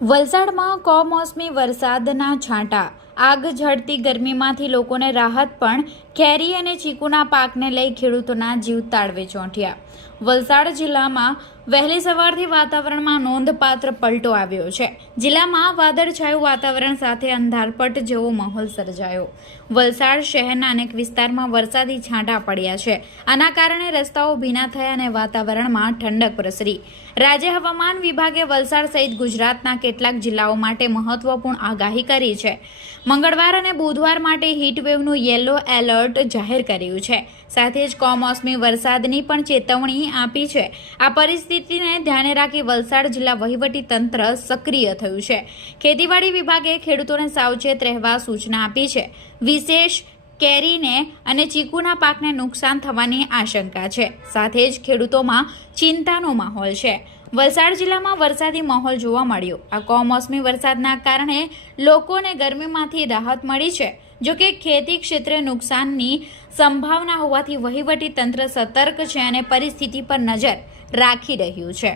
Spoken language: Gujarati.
વલસાડમાં કમોસમી વરસાદના છાંટા, આગ ઝળતી ગરમીમાંથી લોકોને રાહત, પણ કેરી અને ચીકુના પાકને લઈ ખેડૂતોના જીવ તાળવે ચોંટ્યા। વલસાડ જિલ્લામાં વહેલી સવારથી વાતાવરણમાં નોંધપાત્ર પલટો આવ્યો છે। જિલ્લામાં વાદળછાયું વાતાવરણ સાથે અંધારપટ જેવો માહોલ સર્જાયો। વલસાડ શહેરના અનેક વિસ્તારમાં વરસાદી છાંટા પડ્યા છે। આના કારણે રસ્તાઓ ભીના થયા અને વાતાવરણમાં ઠંડક પ્રસરી। રાજ્ય હવામાન વિભાગે વલસાડ સહિત ગુજરાતના કેટલાક જિલ્લાઓ માટે મહત્વપૂર્ણ આગાહી કરી છે। મંગળવાર અને બુધવાર માટે હીટવેવનું યેલો એલર્ટ જાહેર કર્યું છે। સાથે જ કમોસમી વરસાદની પણ ચેતવણી આપી છે। આ પરિસ્થિતિને ધ્યાને રાખી વલસાડ જિલ્લા વહીવટી તંત્ર સક્રિય થયું છે। ખેતીવાડી વિભાગે ખેડૂતોને સાવચેત રહેવા સૂચના આપી છે। વિશેષ કેરીને અને ચીકુના પાકને નુકસાન થવાની આશંકા છે। સાથે જ ખેડૂતોમાં ચિંતાનો માહોલ છે। વલસાડ જિલ્લામાં વરસાદી માહોલ જોવા મળ્યો। આ કમોસમી વરસાદના કારણે લોકોને ગરમીમાંથી રાહત મળી છે। જો કે ખેતી ક્ષેત્રે નુકસાનની સંભાવના હોવાથી વહીવટી તંત્ર સતર્ક છે અને પરિસ્થિતિ પર નજર રાખી રહ્યું છે।